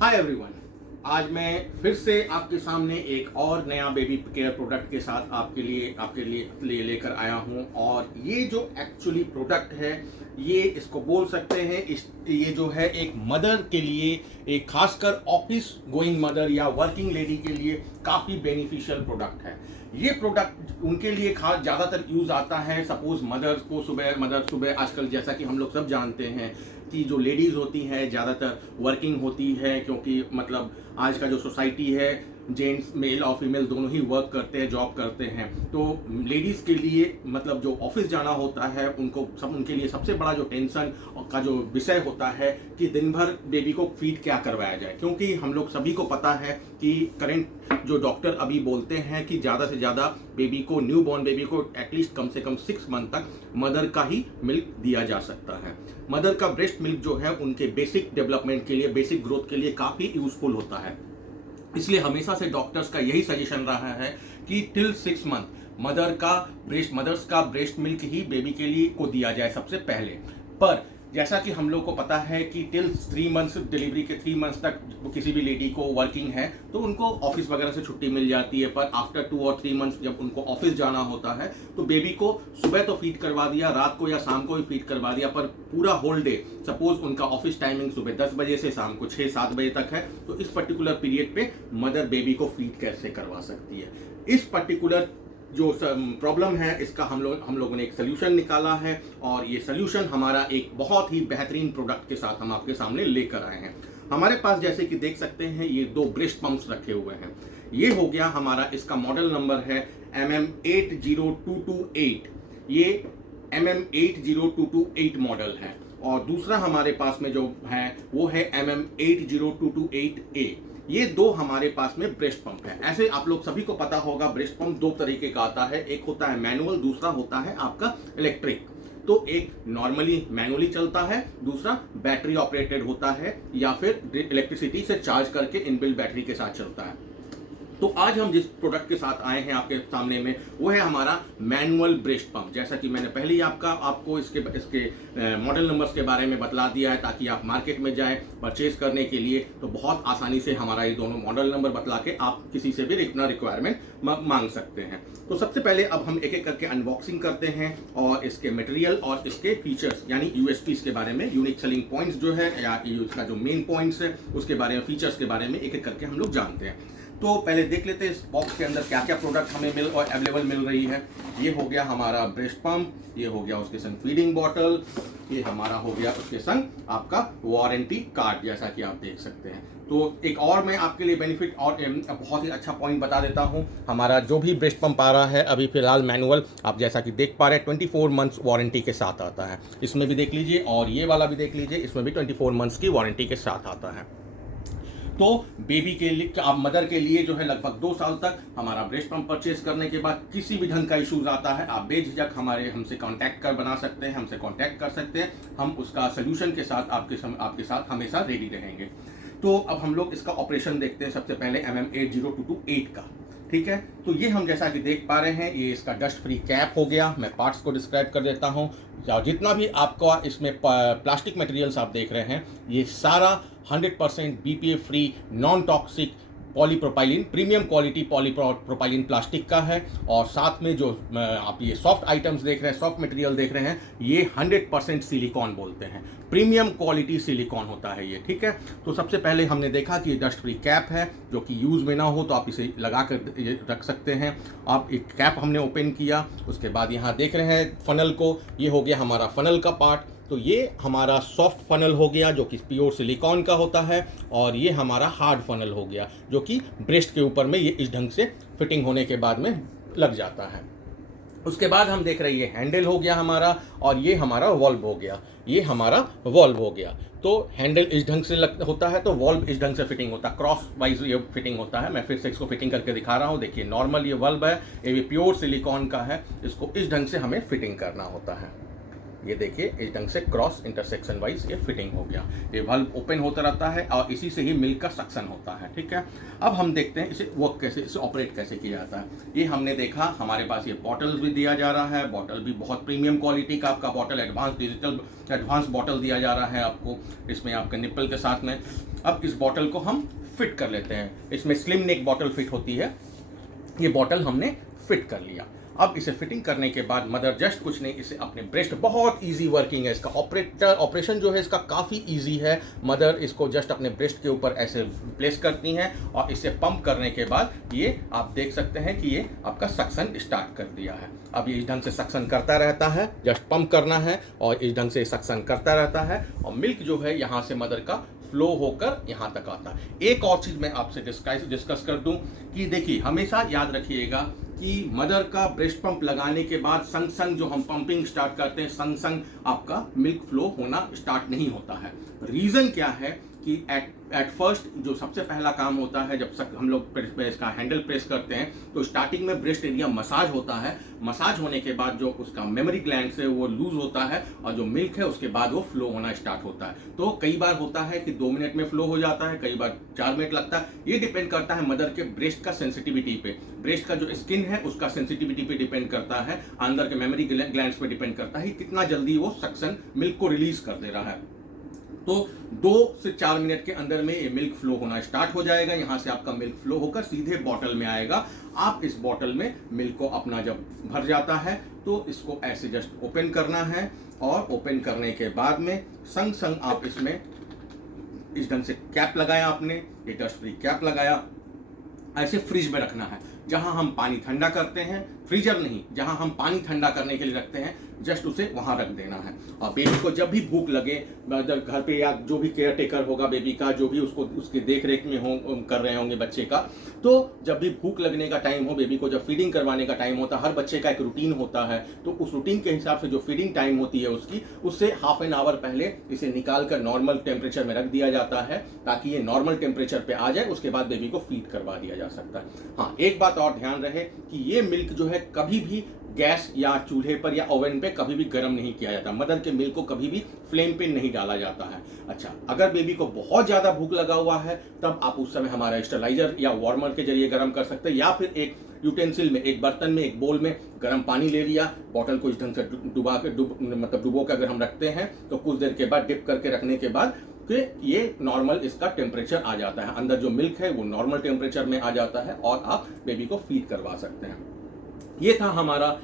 Hi everyone. आज मैं फिर से आपके सामने एक और नया बेबी केयर प्रोडक्ट के साथ आपके लिए लेकर आया हूं। और ये जो एक्चुअली प्रोडक्ट है, ये इसको बोल सकते हैं ये जो है एक मदर के लिए, एक खासकर ऑफिस गोइंग मदर या वर्किंग लेडी के लिए काफ़ी बेनिफिशियल प्रोडक्ट है। ये प्रोडक्ट उनके लिए खास ज़्यादातर यूज़ आता है। सपोज मदर सुबह आजकल जैसा कि हम लोग सब जानते हैं कि जो लेडीज़ होती हैं ज़्यादातर वर्किंग होती है, क्योंकि मतलब आज का जो सोसाइटी है, जेंट्स मेल और फीमेल दोनों ही वर्क करते हैं, जॉब करते हैं। तो लेडीज़ के लिए मतलब जो ऑफिस जाना होता है, उनके लिए सबसे बड़ा जो टेंशन का जो विषय होता है कि दिन भर बेबी को फीड क्या करवाया जाए। क्योंकि हम लोग सभी को पता है कि करंट जो डॉक्टर अभी बोलते हैं कि ज़्यादा से ज़्यादा बेबी को, न्यू बॉर्न बेबी को एटलीस्ट कम से कम 6 मंथ तक मदर का ही मिल्क दिया जा सकता है। मदर का ब्रेस्ट मिल्क जो है उनके बेसिक डेवलपमेंट के लिए, बेसिक ग्रोथ के लिए काफ़ी यूजफुल होता है। इसलिए हमेशा से डॉक्टर्स का यही सजेशन रहा है कि टिल 6 मंथ मदर्स का ब्रेस्ट मिल्क ही बेबी के लिए को दिया जाए सबसे पहले। पर जैसा कि हम लोग को पता है कि टिल 3 मंथ्स, डिलीवरी के 3 मंथ्स तक किसी भी लेडी को वर्किंग है तो उनको ऑफिस वगैरह से छुट्टी मिल जाती है। पर आफ्टर 2 और 3 मंथ्स जब उनको ऑफिस जाना होता है तो बेबी को सुबह तो फीड करवा दिया, रात को या शाम को भी फीड करवा दिया, पर पूरा होल डे, सपोज उनका ऑफिस टाइमिंग सुबह 10 बजे से शाम को 6-7 बजे तक है, तो इस पर्टिकुलर पीरियड पे मदर बेबी को फीड कैसे करवा सकती है। इस पर्टिकुलर जो प्रॉब्लम है, इसका हम लोगों ने एक सोल्यूशन निकाला है। और ये सोल्यूशन हमारा एक बहुत ही बेहतरीन प्रोडक्ट के साथ हम आपके सामने लेकर आए हैं। हमारे पास जैसे कि देख सकते हैं ये 2 ब्रेस्ट पंप्स रखे हुए हैं। ये हो गया हमारा, इसका मॉडल नंबर है MM80228। ये MM80228 मॉडल है। और दूसरा हमारे पास में जो है वो है MM80228A। ये 2 हमारे पास में ब्रेस्ट पंप है। ऐसे आप लोग सभी को पता होगा ब्रेस्ट पंप 2 तरीके का आता है, एक होता है मैनुअल, दूसरा होता है आपका इलेक्ट्रिक। तो एक नॉर्मली मैनुअली चलता है, दूसरा बैटरी ऑपरेटेड होता है या फिर इलेक्ट्रिसिटी से चार्ज करके इनबिल्ट बैटरी के साथ चलता है। तो आज हम जिस प्रोडक्ट के साथ आए हैं आपके सामने में, वो है हमारा मैनुअल ब्रेस्ट पंप। जैसा कि मैंने पहले ही आपको इसके मॉडल नंबर्स के बारे में बतला दिया है, ताकि आप मार्केट में जाएं परचेज करने के लिए तो बहुत आसानी से हमारा ये दोनों मॉडल नंबर बतला के आप किसी से भी अपना रिक्वायरमेंट मांग सकते हैं। तो सबसे पहले अब हम एक एक करके अनबॉक्सिंग करते हैं और इसके मटेरियल और इसके फीचर्स यानी यूएसपीज के बारे में, यूनिक सेलिंग पॉइंट्स जो है या इसका जो मेन पॉइंट्स है उसके बारे में, फीचर्स के बारे में एक एक करके हम लोग जानते हैं। तो पहले देख लेते हैं इस बॉक्स के अंदर क्या क्या प्रोडक्ट हमें अवेलेबल मिल रही है। ये हो गया हमारा ब्रेस्ट पंप, ये हो गया उसके संग फीडिंग बॉटल, ये हमारा हो गया उसके संग आपका वारंटी कार्ड, जैसा कि आप देख सकते हैं। तो एक और मैं आपके लिए बेनिफिट और बहुत ही अच्छा पॉइंट बता देता हूँ। हमारा जो भी ब्रेस्ट पंप आ रहा है अभी फिलहाल मैनुअल, आप जैसा कि देख पा रहे हैं 24 मंथ्स वारंटी के साथ आता है। इसमें भी देख लीजिए और ये वाला भी देख लीजिए, इसमें भी 24 मंथ्स की वारंटी के साथ आता है। तो बेबी के लिए, आप मदर के लिए जो है लगभग 2 साल तक हमारा ब्रेस्ट पंप परचेज करने के बाद किसी भी ढंग का इशूज आता है, आप बेझिझक हमसे कांटेक्ट बना सकते हैं, हमसे कांटेक्ट कर सकते हैं। हम उसका सोल्यूशन के साथ आपके साथ हमेशा रेडी रहेंगे। तो अब हम लोग इसका ऑपरेशन देखते हैं सबसे पहले MM80228 का। ठीक है, तो ये हम जैसा कि देख पा रहे हैं, ये इसका डस्ट फ्री कैप हो गया। मैं पार्ट्स को डिस्क्राइब कर देता हूँ। जितना भी आपका इसमें प्लास्टिक मटेरियल्स आप देख रहे हैं, ये सारा 100% BPA free, non toxic polypropylene, premium quality polypropylene plastic का है। और साथ में जो आप ये सॉफ्ट आइटम्स देख रहे हैं, सॉफ्ट मटेरियल देख रहे हैं, ये 100% सिलिकॉन बोलते हैं, प्रीमियम क्वालिटी सिलिकॉन होता है ये। ठीक है, तो सबसे पहले हमने देखा कि ये डस्ट फ्री कैप है, जो कि यूज़ में ना हो तो आप इसे लगा कर रख सकते हैं। आप एक कैप हमने ओपन किया, उसके बाद यहाँ देख रहे हैं फनल को, ये हो गया हमारा फनल का पार्ट। तो ये हमारा सॉफ्ट फनल हो गया जो कि प्योर सिलिकॉन का होता है, और ये हमारा हार्ड फनल हो गया जो कि ब्रेस्ट के ऊपर में ये इस ढंग से फिटिंग होने के बाद में लग जाता है। उसके बाद हम देख रहे हैं ये हैंडल हो गया हमारा, और ये हमारा वॉल्व हो गया, ये हमारा वॉल्व हो गया। तो हैंडल इस ढंग से होता है, तो वॉल्व इस ढंग से फिटिंग होता है, क्रॉस वाइज ये फिटिंग होता है। मैं फिर से इसको फिटिंग करके दिखा रहा हूँ। देखिए नॉर्मल ये वॉल्व है, ये प्योर सिलिकॉन का है, इसको इस ढंग से हमें फिटिंग करना होता है। ये देखिए इस ढंग से क्रॉस इंटरसेक्शन वाइज ये फिटिंग हो गया। ये वाल्व ओपन होता रहता है और इसी से ही मिल्क का सक्शन होता है। ठीक है, अब हम देखते हैं इसे वर्क कैसे, इसे ऑपरेट कैसे किया जाता है। ये हमने देखा हमारे पास ये बॉटल भी दिया जा रहा है, बॉटल भी बहुत प्रीमियम क्वालिटी का आपका बॉटल, एडवांस बॉटल दिया जा रहा है आपको, इसमें आपके निप्पल के साथ में। अब इस बॉटल को हम फिट कर लेते हैं, इसमें स्लिम नेक बॉटल फिट होती है, ये बॉटल हमने फिट कर लिया। अब इसे फिटिंग करने के बाद मदर जस्ट कुछ नहीं, इसे अपने ब्रेस्ट, बहुत इजी वर्किंग है इसका, ऑपरेशन जो है इसका काफ़ी इजी है। मदर इसको जस्ट अपने ब्रेस्ट के ऊपर ऐसे प्लेस करती हैं और इसे पंप करने के बाद ये आप देख सकते हैं कि ये आपका सक्शन स्टार्ट कर दिया है। अब ये इस ढंग से सक्शन करता रहता है, जस्ट पंप करना है और इस ढंग से सक्शन करता रहता है और मिल्क जो है यहाँ से मदर का फ्लो होकर यहाँ तक आता है। एक और चीज़ मैं आपसे डिस्कस कर दूं कि देखिए हमेशा याद रखिएगा कि मदर का ब्रेस्ट पंप लगाने के बाद संग संग जो हम पंपिंग स्टार्ट करते हैं, संग संग आपका मिल्क फ्लो होना स्टार्ट नहीं होता है। रीज़न क्या है कि एट फर्स्ट जो सबसे पहला काम होता है, जब हम लोग इसका हैंडल प्रेस करते हैं तो स्टार्टिंग में ब्रेस्ट एरिया मसाज होता है, मसाज होने के बाद जो उसका मेमोरी ग्लैंड से वो लूज होता है और जो मिल्क है उसके बाद वो फ्लो होना स्टार्ट होता है। तो कई बार होता है कि 2 मिनट में फ्लो हो जाता है, कई बार 4 मिनट लगता है। ये डिपेंड करता है मदर के ब्रेस्ट का सेंसिटिविटी पे, ब्रेस्ट का जो स्किन है उसका सेंसिटिविटी पे डिपेंड करता है, अंदर के मेमोरी ग्लैंड्स पे डिपेंड करता है कितना जल्दी वो सक्शन मिल्क को रिलीज कर दे रहा है। तो 2 से 4 मिनट के अंदर में ये मिल्क फ्लो होना स्टार्ट हो जाएगा। यहाँ से आपका मिल्क फ्लो होकर सीधे बॉटल में आएगा। आप इस बॉटल में मिल्क को अपना जब भर जाता है तो इसको ऐसे जस्ट ओपन करना है और ओपन करने के बाद में संग संग आप इसमें इस ढंग से कैप लगाया, आपने ये डस्ट फ्री कैप लगाया, ऐसे फ्रिज में रखना है। जहां हम पानी ठंडा करते हैं, फ्रीजर नहीं, जहां हम पानी ठंडा करने के लिए रखते हैं, जस्ट उसे वहां रख देना है। और बेबी को जब भी भूख लगे, घर पे या जो भी केयर टेकर होगा बेबी का, जो भी उसको उसकी देख रेख में कर रहे होंगे बच्चे का, तो जब भी भूख लगने का टाइम हो, बेबी को जब फीडिंग करवाने का टाइम होता है, हर बच्चे का एक रूटीन होता है, तो उस रूटीन के हिसाब से जो फीडिंग टाइम होती है उसकी, उससे हाफ एन आवर पहले इसे निकाल कर नॉर्मल टेम्परेचर में रख दिया जाता है ताकि ये नॉर्मल टेम्परेचर पे आ जाए। उसके बाद बेबी को फीड करवा दिया जा सकता है। हाँ, एक बात और ध्यान रहे कि ये मिल्क जो है कभी भी गैस या चूल्हे पर या ओवन पे कभी भी गर्म नहीं किया जाता। मदर के मिल्क को कभी भी फ्लेम पे नहीं डाला जाता है। अच्छा, अगर बेबी को बहुत ज़्यादा भूख लगा हुआ है तब आप उस समय हमारा स्टेलाइजर या वार्मर के जरिए गर्म कर सकते हैं, या फिर एक यूटेंसिल में, एक बर्तन में, एक बोल में गर्म पानी ले लिया, बॉटल को इस ढंग से डुबो के अगर हम रखते हैं तो कुछ देर के बाद डिप करके रखने के बाद कि ये नॉर्मल इसका टेम्परेचर आ जाता है, अंदर जो मिल्क है वो नॉर्मल टेम्परेचर में आ जाता है और आप बेबी को फीड करवा सकते हैं। ये था हमारा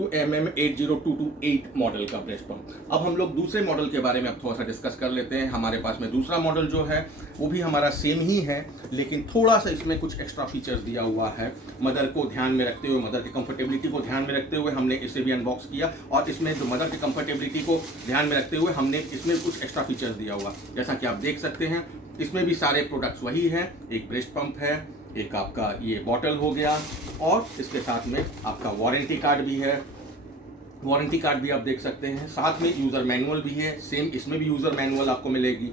MM80228 मॉडल का ब्रेस्ट पंप। अब हम लोग दूसरे मॉडल के बारे में अब थोड़ा सा डिस्कस कर लेते हैं। हमारे पास में दूसरा मॉडल जो है वो भी हमारा सेम ही है, लेकिन थोड़ा सा इसमें कुछ एक्स्ट्रा फीचर्स दिया हुआ है। मदर को ध्यान में रखते हुए, मदर की कंफर्टेबिलिटी को ध्यान में रखते हुए हमने इसे भी अनबॉक्स किया, और इसमें जो मदर की कंफर्टेबिलिटी को ध्यान में रखते हुए हमने इसमें कुछ एक्स्ट्रा फीचर्स दिया हुआ। जैसा कि आप देख सकते हैं इसमें भी सारे प्रोडक्ट्स वही हैं। एक ब्रेस्ट पंप है, एक आपका ये बॉटल हो गया, और इसके साथ में आपका वारंटी कार्ड भी है। वारंटी कार्ड भी आप देख सकते हैं, साथ में यूज़र मैनुअल भी है, सेम इसमें भी यूज़र मैनुअल आपको मिलेगी।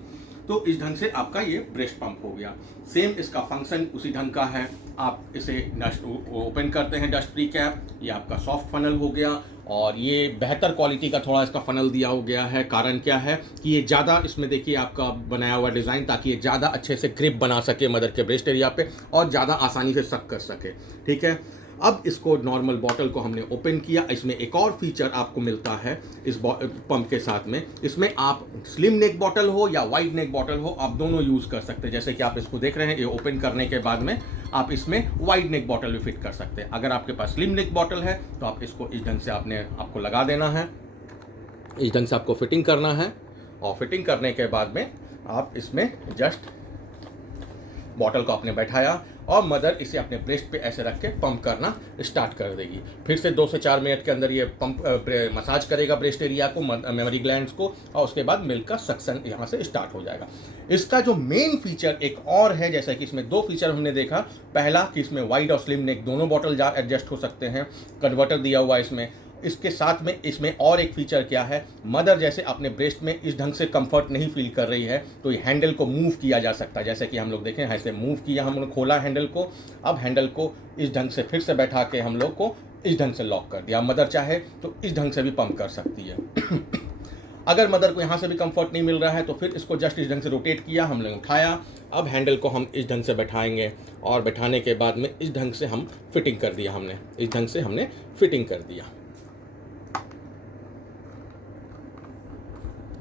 तो इस ढंग से आपका ये ब्रेस्ट पंप हो गया। सेम इसका फंक्शन उसी ढंग का है। आप इसे डस्ट ओपन करते हैं, डस्ट फ्री कैप, ये आपका सॉफ्ट फनल हो गया, और ये बेहतर क्वालिटी का थोड़ा इसका फनल दिया हो गया है। कारण क्या है कि ये ज़्यादा, इसमें देखिए आपका बनाया हुआ डिज़ाइन, ताकि ये ज़्यादा अच्छे से ग्रिप बना सके मदर के ब्रेस्ट एरिया पे और ज़्यादा आसानी से सक कर सके। ठीक है, अब इसको नॉर्मल बॉटल को हमने ओपन किया। इसमें एक और फीचर आपको मिलता है इस पंप के साथ में, इसमें आप स्लिम नेक बॉटल हो या वाइड नेक बॉटल हो, आप दोनों यूज़ कर सकते हैं। जैसे कि आप इसको देख रहे हैं, ये ओपन करने के बाद में आप इसमें वाइड नेक बॉटल भी फिट कर सकते हैं। अगर आपके पास स्लिम नेक बॉटल है तो आप इसको इस ढंग से आपको लगा देना है, इस ढंग से आपको फिटिंग करना है, और फिटिंग करने के बाद में आप इसमें जस्ट बॉटल को आपने बैठाया और मदर इसे अपने ब्रेस्ट पे ऐसे रख के पंप करना स्टार्ट कर देगी। फिर से 2 से 4 मिनट के अंदर ये पंप मसाज करेगा ब्रेस्ट एरिया को, मेमोरी ग्लैंड्स को, और उसके बाद मिल्क का सक्शन यहाँ से स्टार्ट हो जाएगा। इसका जो मेन फीचर एक और है, जैसा कि इसमें 2 फीचर हमने देखा। पहला कि इसमें वाइड और स्लिम नेक दोनों बॉटल एडजस्ट हो सकते हैं, कन्वर्टर दिया हुआ है इसमें। इसके साथ में इसमें और एक फीचर क्या है, मदर जैसे अपने ब्रेस्ट में इस ढंग से कंफर्ट नहीं फील कर रही है तो ये हैंडल को मूव किया जा सकता है। जैसे कि हम लोग देखें, ऐसे मूव किया, हमने खोला हैंडल को, अब हैंडल को इस ढंग से फिर से बैठा के हम लोग को इस ढंग से लॉक कर दिया। मदर चाहे तो इस ढंग से भी पंप कर सकती है। अगर मदर को यहाँ से भी कंफर्ट नहीं मिल रहा है तो फिर इसको जस्ट इस ढंग से रोटेट किया, हमने उठाया। अब हैंडल को हम इस ढंग से बैठाएंगे और बैठाने के बाद में इस ढंग से हम फिटिंग कर दिया, हमने इस ढंग से हमने फिटिंग कर दिया।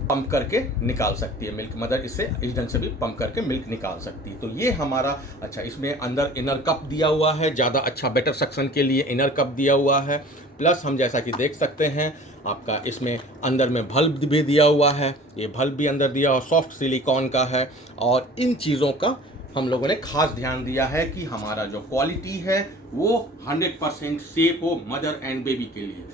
पंप करके निकाल सकती है मिल्क, मदर इससे इस ढंग से भी पंप करके मिल्क निकाल सकती है। तो ये हमारा अच्छा, इसमें अंदर इनर कप दिया हुआ है, ज़्यादा अच्छा बेटर सक्शन के लिए इनर कप दिया हुआ है। प्लस हम जैसा कि देख सकते हैं आपका इसमें अंदर में बल्ब भी दिया हुआ है, ये बल्ब भी अंदर दिया और सॉफ्ट सिलिकॉन का है। और इन चीज़ों का हम लोगों ने खास ध्यान दिया है कि हमारा जो क्वालिटी है वो 100% सेफ हो मदर एंड बेबी के लिए।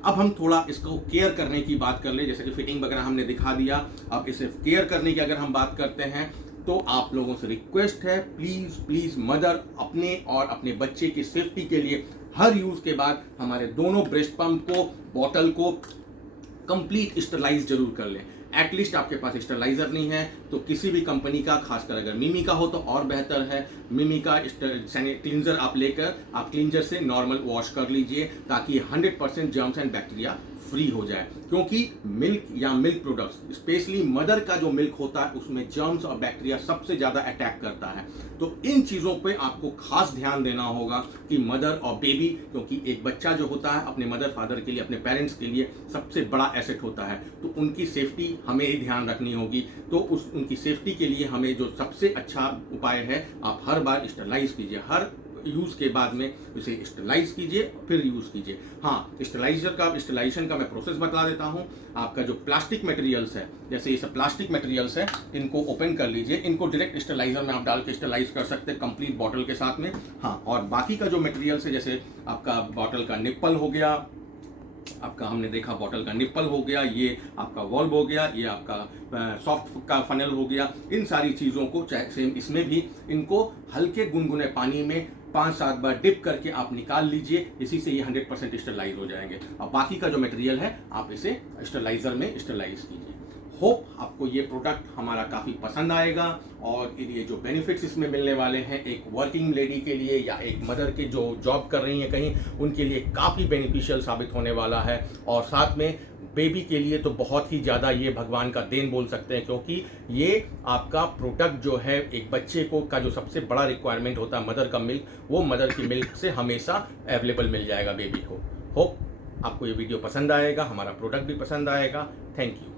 अब हम थोड़ा इसको केयर करने की बात कर ले, जैसे कि फिटिंग वगैरह हमने दिखा दिया। अब इसे केयर करने की अगर हम बात करते हैं तो आप लोगों से रिक्वेस्ट है, प्लीज़ प्लीज़ मदर अपने और अपने बच्चे की सेफ्टी के लिए हर यूज़ के बाद हमारे दोनों ब्रेस्ट पंप को, बॉटल को कंप्लीट स्टरलाइज जरूर कर लें। एटलीस्ट आपके पास स्टरलाइजर नहीं है तो किसी भी कंपनी का, खासकर अगर मिमी का हो तो और बेहतर है, मिमी का क्लींजर आप लेकर आप क्लींजर से नॉर्मल वॉश कर लीजिए ताकि 100% जर्म्स एंड बैक्टीरिया फ्री हो जाए। क्योंकि मिल्क या मिल्क प्रोडक्ट्स, स्पेशली मदर का जो मिल्क होता है उसमें जर्म्स और बैक्टीरिया सबसे ज़्यादा अटैक करता है। तो इन चीज़ों पे आपको खास ध्यान देना होगा कि मदर और बेबी, क्योंकि एक बच्चा जो होता है अपने मदर फादर के लिए, अपने पेरेंट्स के लिए सबसे बड़ा एसेट होता है। तो उनकी सेफ्टी हमें ही ध्यान रखनी होगी। तो उनकी सेफ्टी के लिए हमें जो सबसे अच्छा उपाय है, आप हर बार स्टरलाइज कीजिए, हर यूज़ के बाद में इसे स्टरलाइज कीजिए फिर यूज़ कीजिए। हाँ, स्टरलाइजेशन का मैं प्रोसेस बता देता हूँ। आपका जो प्लास्टिक मटेरियल्स है, जैसे ये सब प्लास्टिक मटेरियल्स है, इनको ओपन कर लीजिए, इनको डायरेक्ट स्टरलाइजर में आप डाल के स्टरलाइज कर सकते हैं कंप्लीट बॉटल के साथ में। हाँ, और बाकी का जो मटेरियल्स है, जैसे आपका बॉटल का निप्पल हो गया, आपका हमने देखा बॉटल का निप्पल हो गया, ये आपका वॉल्व हो गया, ये आपका सॉफ्ट का फनल हो गया, इन सारी चीज़ों को चाहे सेम इसमें भी इनको हल्के गुनगुने पानी में 5-7 बार डिप करके आप निकाल लीजिए। इसी से ये 100% स्टरलाइज हो जाएंगे। और बाकी का जो मटेरियल है आप इसे स्टरलाइजर में स्टरलाइज कीजिए। होप आपको ये प्रोडक्ट हमारा काफ़ी पसंद आएगा और ये जो बेनिफिट्स इसमें मिलने वाले हैं एक वर्किंग लेडी के लिए या एक मदर के जो जॉब कर रही हैं कहीं, उनके लिए काफ़ी बेनिफिशियल साबित होने वाला है। और साथ में बेबी के लिए तो बहुत ही ज़्यादा ये भगवान का देन बोल सकते हैं, क्योंकि ये आपका प्रोडक्ट जो है एक बच्चे को का जो सबसे बड़ा रिक्वायरमेंट होता है मदर का मिल्क, वो मदर की मिल्क से हमेशा अवेलेबल मिल जाएगा बेबी को। होप आपको ये वीडियो पसंद आएगा, हमारा प्रोडक्ट भी पसंद आएगा। Thank you.